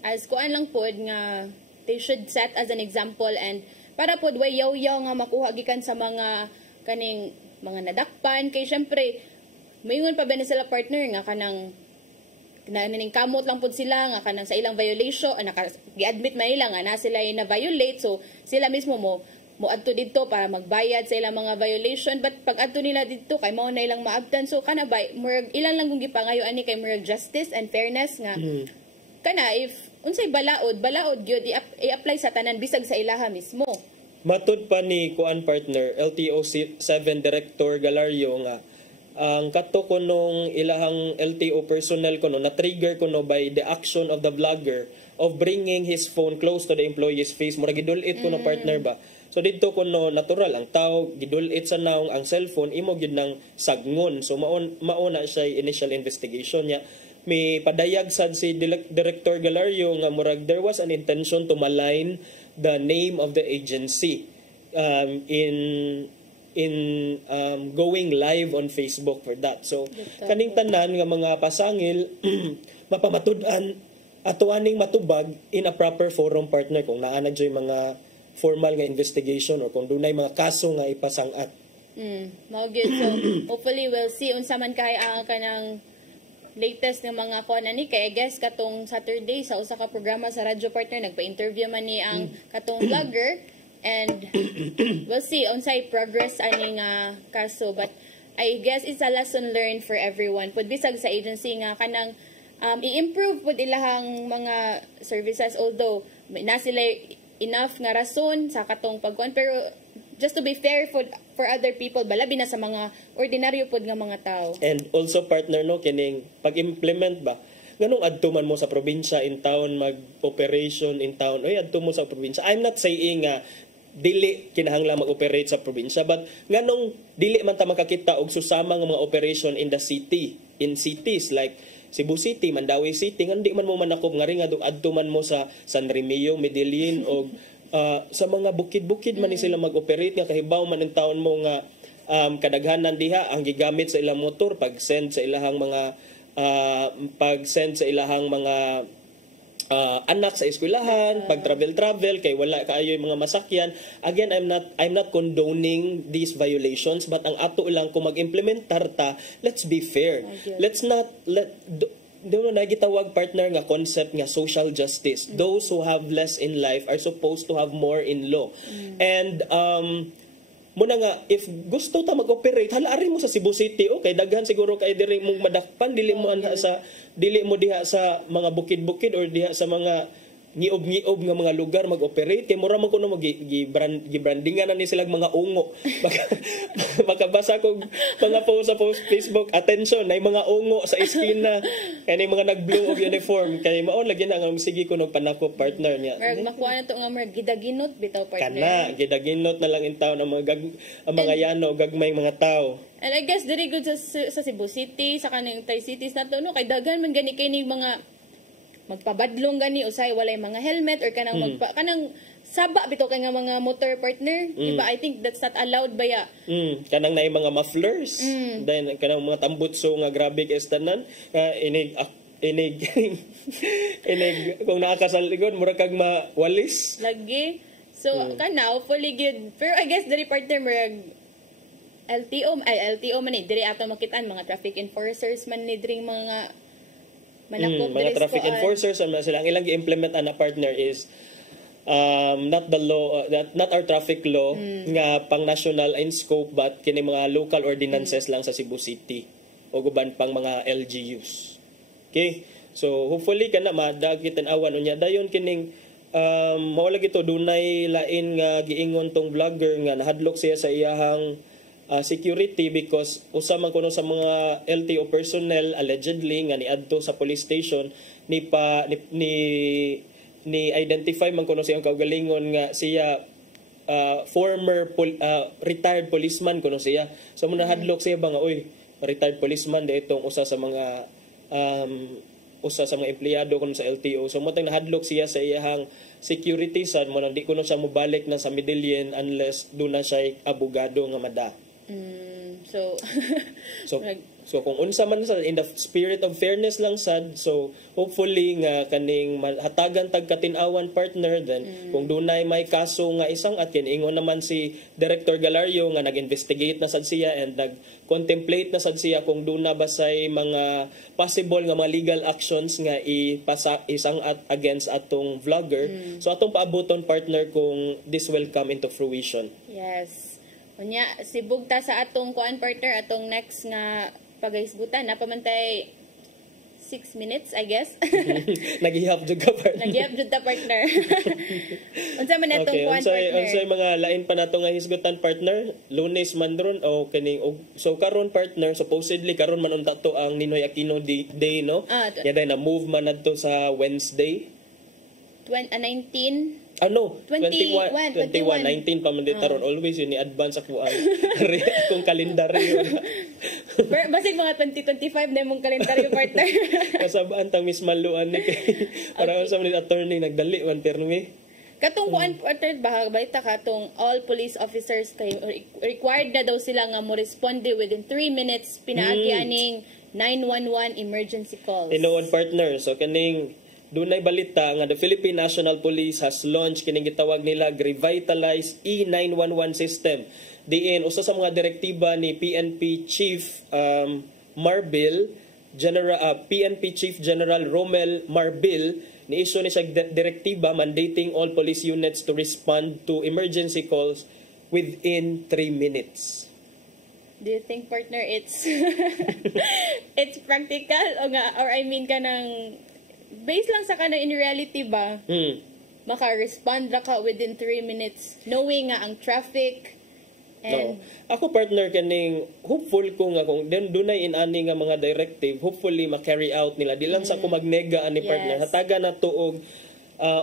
as kuan lang pod nga they should set as an example and para pod way yaw-yaw nga makuha gikan sa mga kaning mga nadakpan kay syempre mayingon pa ba na sila partner nga kanang naning kamot lang pod sila nga kanang sa ilang violation gi-admit man nila nga na sila na violate so sila mismo mo adto dito para magbayad sa ilang mga violation but pag adto nila dito kay mao na ilang maabtan so kana ba murag ilang lang kung gipangayo ani kay murag justice and fairness nga kana if unsay balaod gyud i-apply sa tanan bisag sa ilaha mismo matud pa ni kuan partner LTO 7 Director Galario nga ang kato ko nung ilahang LTO personnel ko no na-trigger ko no by the action of the vlogger of bringing his phone close to the employee's face mura gidulit ko no partner ba so dito ko no natural ang tao gidulit sa naong ang cellphone imo gyud nang sagngon so mauna siya initial investigation niya may padayag sad si Director Galario nga murag there was an intention to malign the name of the agency in going live on Facebook for that. So kaning tanan nga mga pasangil mapamatud-an ato aning matubag in a proper forum partner kung naa na joy mga formal nga investigation or kung dunay mga kaso nga ipasang-at. Mao gyud so hopefully we'll see unsa man kay ang kanang latest ng mga kuan ani kay I guess katong Saturday sa usa ka programa sa radyo partner nagpa-interview man ni ang katong vlogger and we'll see unsay progress ani nga kaso but I guess it's a lesson learned for everyone pud bisag sa agency nga kanang i-improve pud ilahang mga services although na sila enough nga rason sa katong pagkuan pero just to be fair for other people balabi na sa mga ordinaryo pod nga mga tao and also partner no kining pag-implement ba nganong adto man mo sa probinsya in town mag-operation in town oy adto mo sa probinsya I'm not saying nga dili kinahanglan mag-operate sa probinsya but nganong dili man ta makakita og susama nga mga operation in the city in cities like Cebu City, Mandawi City nga di man mo manakop nga ring adto man mo sa San Remigio, Medellin og sa mga bukid-bukid man ni sila mag-operate nga kahibaw man ang taon mo nga kadaghanan diha ang gigamit sa ilang motor pag-send sa ilahang mga anak sa eskwelahan, pag travel kay wala kaayo yung mga masakyan. Again, I'm not condoning these violations but ang ato lang kung mag-implementar ta, let's be fair. Let's not doon na gitawag partner nga concept nga social justice. Those who have less in life are supposed to have more in law. And muna nga if gusto ta mag-operate halaari mo sa Cebu City okay daghan siguro kay diri mong madakpan dili mo diha sa mga bukid-bukid or diha sa mga ngiob nga mga lugar mag-operate kay mura man kuno gi-brandingan na ni sila mga ungo makabasa ko mga post sa Facebook attention nay mga ungo sa eskina kay nay mga nag-blue of uniform kay maon lagi na nga sige kuno panako partner niya makuha na to nga mga gidaginot bitaw partner kana gidaginot na lang in town ang mga yano gagmay mga tao. And I guess diri good sa Cebu City sa kaning Tay cities na to no kay daghan man gani kay ni mga magpabadlong gani usay walay mga helmet or kanang kanang saba bitaw kay nga mga motor partner, di ba? I think that's not allowed ba ya? Kanang naay mga mufflers, then kanang mga tambutso nga grabe kay tanan, inig kung nakakasal ligod mura kag mawalis lagi. So kana hopefully good, pero I guess diri partner murag LTO man ni diri ato makitaan mga traffic enforcers man ni diri mga manakop mga traffic enforcers ang sila ang ilang gi-implement ana partner is not the law not our traffic law nga pang national in scope but kini mga local ordinances lang sa Cebu City o guban pang mga LGUs. Okay, so hopefully kana madagit awan unya dayon kining mawala gito dunay lain nga giingon tong vlogger nga nahadlok siya sa iyahang security because usa man kuno sa mga LTO personnel allegedly nga niadto sa police station ni identify man kuno siyang kaugalingon nga siya former retired policeman kuno siya. So mo nahadlok siya ba nga oy retired policeman ditong usa sa mga empleyado kuno sa LTO. So mo tang nahadlok siya sa iyang security sad mo nang di kuno siya mobalik na sa Medellin unless do na siya abogado nga mada. So kung unsa man sa in the spirit of fairness lang sad, so hopefully nga kaning hatagan tag katin-awan partner then kung dunay may kaso nga isang at kiningon naman si Director Galario nga nag-investigate na sad siya and nag-contemplate na sad siya kung duna ba say mga possible nga mga legal actions nga isang at against atong vlogger. So atong paaboton partner kung this will come into fruition. Yes. Unya sibugta sa atong kuan partner atong next nga pagaisgutan na pamantay 6 minutes I guess. Nagihap jud ka partner. Nagihap jud ta partner. Unsa man atong kuan partner? Unsay mga lain pa nato nga hisgutan partner? Lunes man ron o kining so karon partner supposedly karon man unta to ang Ninoy Aquino day no? Yaday na move man adto sa Wednesday. 19 21, 19 pa man ditaron always yun ni-advance ako ang kung kalendaryo. Basig mga 2025 na mong kalendaryo partner. Kasabaan tang Miss Maluan ni kay para sa mga attorney nagdali man permi. Katong kuan partner balita katong all police officers kay required na daw sila nga mo responde within 3 minutes pinaagi aning 911 emergency calls. Inoon partner so kaning dunay balita nga the Philippine National Police has launched kining gitawag nila revitalized E911 system. Diin usa sa mga direktiba ni PNP Chief PNP Chief General Romel Marbil ni-issue ni siya direktiba mandating all police units to respond to emergency calls within 3 minutes. Do you think partner it's it's practical or I mean kanang based lang sa kana in reality ba? Maka-respond ra ka within 3 minutes knowing nga ang traffic and ako partner kaning hopeful ko nga kung dunay inani nga mga directive hopefully ma-carry out nila di lang sa ko magnega ani partner hataga na tuog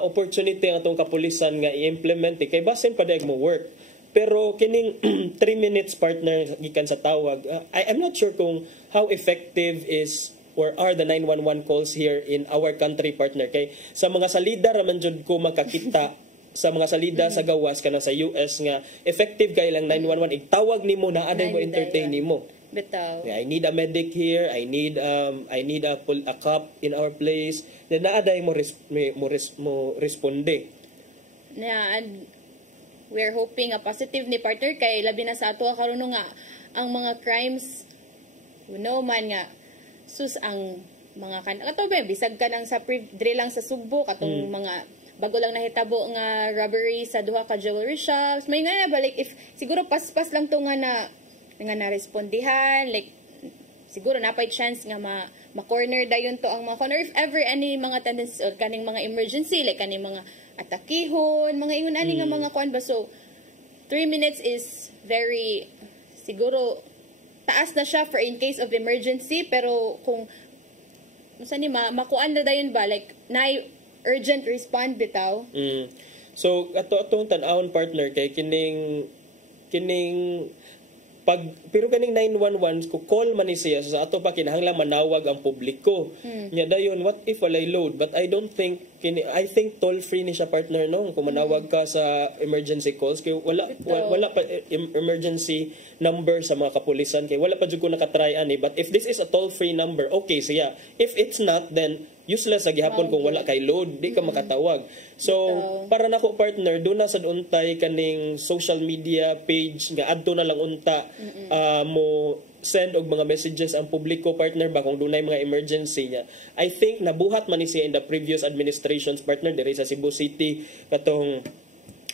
opportunity ang atong kapulisan nga i-implement kay basin pa daig mo work pero kining 3 minutes partner gikan sa tawag I'm not sure kung how effective is or are the 911 calls here in our country partner kay sa mga salida raman jud ko makakita sa mga salida sa gawas kana sa US nga effective kay lang 911 igtawag nimo na aday mo entertain nimo bitaw I need a medic here I need a cop in our place then naaday mo responde na and we're hoping a positive ni partner kay labi na sa ato karon nga ang mga crimes man nga sus ang mga kato ba bisag ka nang sa dre lang sa Sugbo katong mga bago lang nahitabo nga robbery sa duha ka jewelry shops may nga na balik if siguro paspas lang to nga na respondihan like siguro napay chance nga ma-corner dayon to ang mga corner if ever any mga tendencies or kaning mga emergency like kaning mga atakihon mga ingon ani nga mga kuan ba so 3 minutes is very siguro taas na siya for in case of emergency pero kung saan makuan na dayon ba like na urgent respond bitaw so atong tan-awon partner kay kining pero kaning 911 ko call man ni siya sa ato pa kinahanglan manawag ang publiko. Nya dayon what if walay load, but I don't think I think toll free ni siya partner no kung manawag ka sa emergency calls kay wala pa emergency number sa mga kapulisan kay wala pa jud ko nakatry ani, but if this is a toll free number okay siya, if it's not then useless sa gihapon kung wala kay load di ka makatawag. So para nako partner do na sad untay kaning social media page nga adto na lang unta mo send og mga messages ang publiko partner ba kung dunay mga emergency niya. I think nabuhat man ni siya in the previous administrations partner diri sa Cebu City katong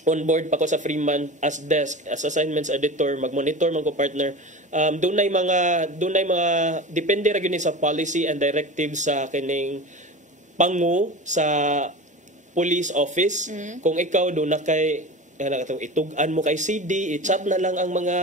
on board pa ko sa Freeman as desk as assignments editor magmonitor man ko partner. Dunay mga depende ra gyud sa policy and directives sa kining pangu sa police office. Kung ikaw do na kay itug-an mo kay CD, i-chat na lang ang mga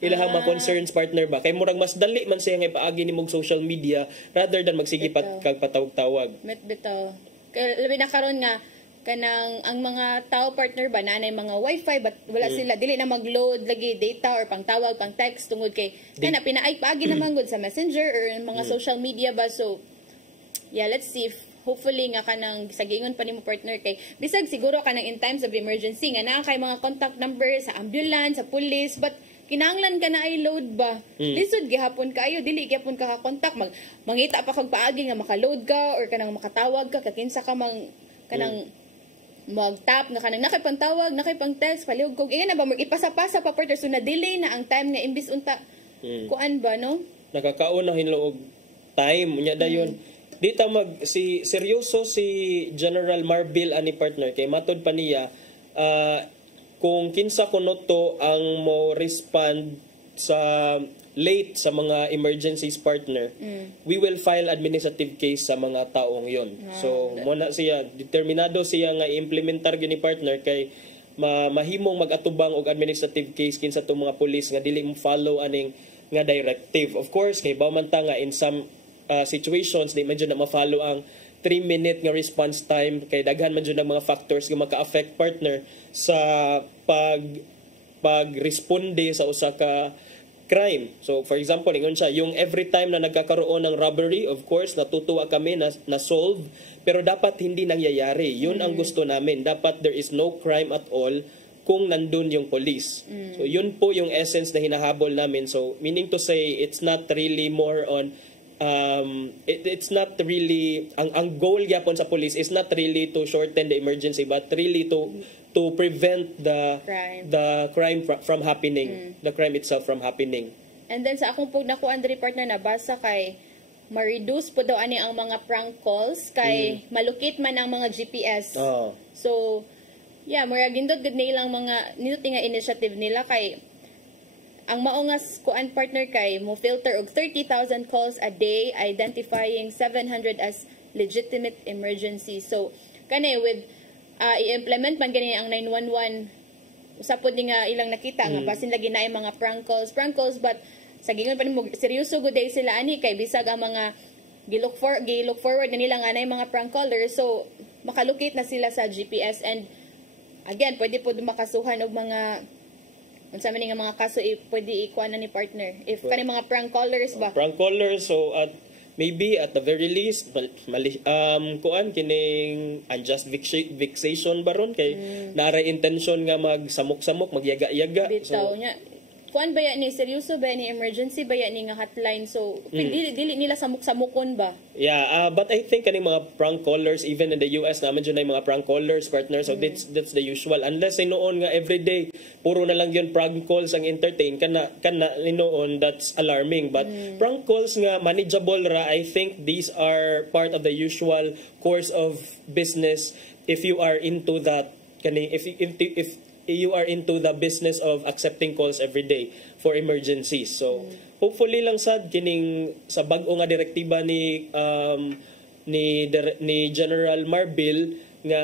ilahang mga concerns partner ba kay murag mas dali man siya nga ipaagi nimo social media rather than magsige kag patawag-tawag. Met bitaw. Kay labi na karon nga kanang ang mga tao partner ba na nay mga wifi but wala sila dili na mag-load lagi data or pangtawag pang text tungod kay kana pinaay paagi naman gud sa Messenger or mga social media ba. So yeah, let's see if hopefully nga kanang sagingon pa nimo partner kay bisag siguro kanang in times of emergency nga naa kay mga contact number sa ambulance sa police but kinahanglan ka na ay load ba lisod gihapon kayo dili gyapon ka contact mangita pa kag paagi nga maka-load ka or kanang makatawag ka kakinsa ka kanang mag-tap nga kanang nakay pantawag nakay pang text palihog kog ingon na ba ipasa-pasa pa partner so na delay na ang time nga imbis unta kuan ba no nakakaon na hinlo og time unya dayon dita si seryoso si General Marbil ani partner kay matod pa niya kung kinsa kuno to ang mo respond sa late sa mga emergencies partner, we will file administrative case sa mga taong yon. So mo na siya determinado siya nga i-implementar gyud ni partner kay mahimong mag-atubang og administrative case kinsa tong mga pulis nga dili mo follow aning nga directive. Of course kay bawman ta nga in some situations di man jud na ma-follow ang 3-minute nga response time kay daghan man jud ang mga factors nga maka-affect partner sa pagresponde sa usa ka crime. So for example, ingon siya, yung every time na nagkakaroon ng robbery, of course, natutuwa kami na solve, pero dapat hindi nangyayari. Yun ang gusto namin. Dapat there is no crime at all kung nandun yung police. So yun po yung essence na hinahabol namin. So meaning to say, it's not really more on it's not really ang goal gyapon sa police is not really to shorten the emergency but really to prevent the crime from happening, the crime itself from happening. And then sa akong pug nakuan diri partner nabasa kay ma-reduce po daw ani ang mga prank calls kay malukit man ang mga GPS. So yeah, murag gindot gud nilang mga nindot nga initiative nila kay ang maungas kuan partner kay mo filter og 30,000 calls a day identifying 700 as legitimate emergencies. So kani with i-implement man gani ang 911 usapod ni nga ilang nakita nga basin lagi na mga prank calls but sa gingon pa nimo seryoso gud day sila ani kay bisag ang mga gilook forward na nila nga na mga prank callers so makalocate na sila sa GPS and again pwede po makasuhan og mga unsa man nga mga kaso pwede ikuan na ni partner if kani mga prank callers ba prank callers so maybe at the very least kuan kining unjust vexation baron kay naray intention nga magsamok-samok magyaga-yaga bitaw nya kuan ba ni seryoso ba ni emergency ba ni nga hotline so dili nila samok-samokon ba but I think kaning mga prank callers even in the US naman jud na mga prank callers partner so that's the usual unless noon nga everyday puro na lang yun prank calls ang entertain kana noon that's alarming but prank calls nga manageable ra I think these are part of the usual course of business if you are into that kani if you are into the business of accepting calls every day for emergencies. So hopefully lang sad kining sa bag-o nga direktiba ni General Marbil nga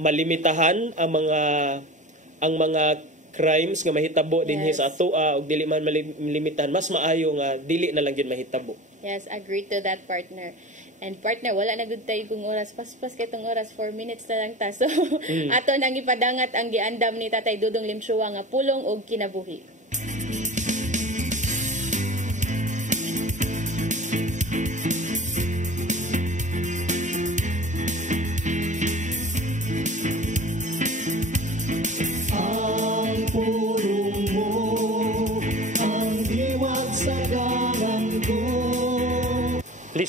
malimitahan ang mga crimes nga mahitabo dinhi sa atoa ug dili man malimitahan mas maayo nga dili na lang gyud mahitabo. Yes, agree to that partner. And partner, wala na gud tay kung oras paspas kay tong oras 4 minutes na lang ta. So ato nang ipadangat ang giandam ni Tatay Dudong Limshuwa nga pulong og kinabuhi.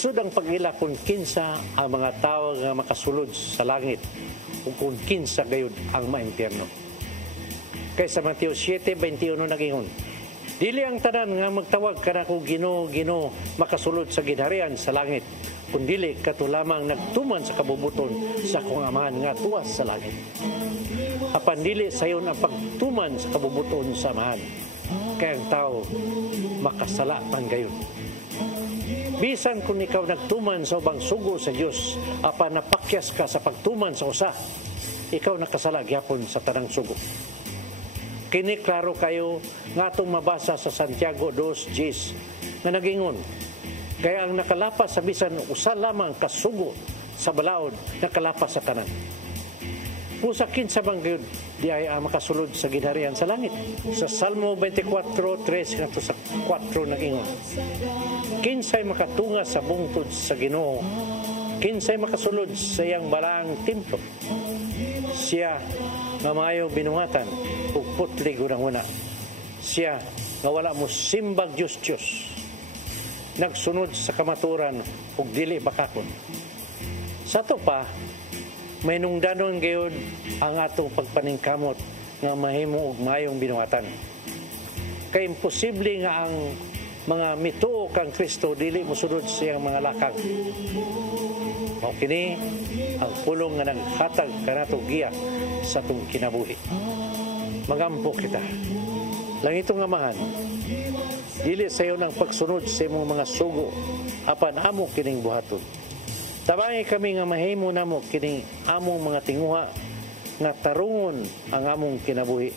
Lisod ang pag-ila kung kinsa ang mga tao nga makasulod sa langit o kung kinsa gayud ang maimpyerno. Kay sa Mateo 7:21 nagingon, dili ang tanan nga magtawag kanako Ginoo, Ginoo makasulod sa ginharian sa langit, kundili kato lamang nagtuman sa kabubuton sa akong Amahan nga tuwas sa langit. Apan dili sayon ang pagtuman sa kabubuton sa Amahan, kay ang tao makasala pang gayon. Bisan kung ikaw nagtuman sa ubang sugo sa Dios, apan napakyas ka sa pagtuman sa usa, ikaw nakasala gyapon sa tanang sugo. Kini klaro kayo nga atong mabasa sa Santiago 2:10 nga nagingon, kaya ang nakalapas sa bisan usa lamang kasugo sa balaod nakalapas sa tanan. Pusa kinsa bang gyud di ay makasulod sa ginharian sa langit. Sa Salmo 24:3 ngadto sa 4 nagingon, kinsay makatunga sa bungtod sa Ginoo, kinsay makasulod sa iyang balaang templo. Siya nga maayo binuhatan ug putli gunang-una. Siya nga wala mo simbag Diyos, nagsunod sa kamaturan ug dili bakakon. Sa to pa, may nungdanon gayud ang atong pagpaningkamot nga mahimo og mayong binuhatan. Kay imposible nga ang mga mituo kang Kristo dili mosunod sa iyang mga lakang. Mao kini ang pulong nga naghatag kanato giya sa atong kinabuhi. Magampo kita. Langitong Amahan, dili sayo ng pagsunod sa imong mga sugo, apan amo kining buhaton. Tabangi kami nga mahimo namo kining among mga tinguha nga tarungon ang among kinabuhi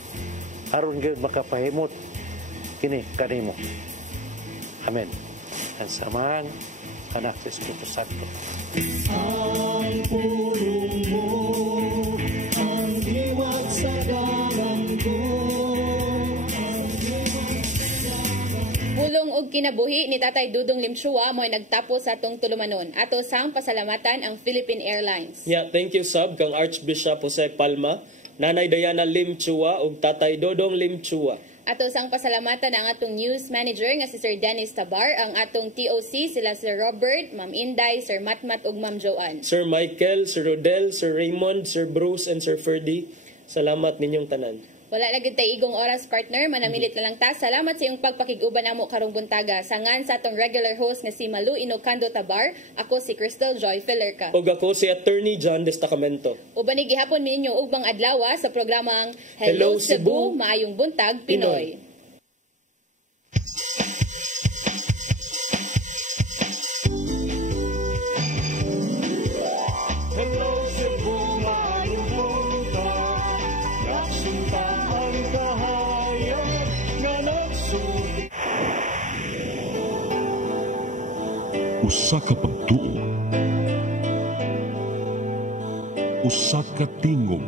aron gyud makapahimot kini kanimo. Amen. Ang samahan anak sa Espiritu Santo. Ang pulong mo, ang diwat sa dalang ko. Pulong og kinabuhi ni Tatay Dudong Limchua mo'y nagtapos sa atong tulumanon. Ato sang pasalamatan ang Philippine Airlines. Yeah, thank you Sab kang Archbishop Jose Palma, Nanay Diana Limchua ug Tatay Dodong Limchua. Ato sang pasalamatan ang atong news manager nga si Sir Dennis Tabar, ang atong TOC sila Sir Robert, Ma'am Inday, Sir Matmat ug Ma'am Joanne. Sir Michael, Sir Rodel, Sir Raymond, Sir Bruce and Sir Ferdy. Salamat ninyong tanan. Wala lagid tay igong oras partner, manamilit na lang ta. Salamat sa iyong pagpakig-uban namo karong buntaga. Sangan sa atong regular host nga si Malu Inocando Tabar, ako si Crystal Joy Fillerca. Ug ako si Attorney John Destacamento. Uban ni gihapon ninyo ubang adlaw sa programang Hello Cebu, maayong buntag Pinoy. Hello Cebu, maayong buntag. Nagsunta ang kahayag nga nagsulit. Usa ka pagtuo, usa ka tingog,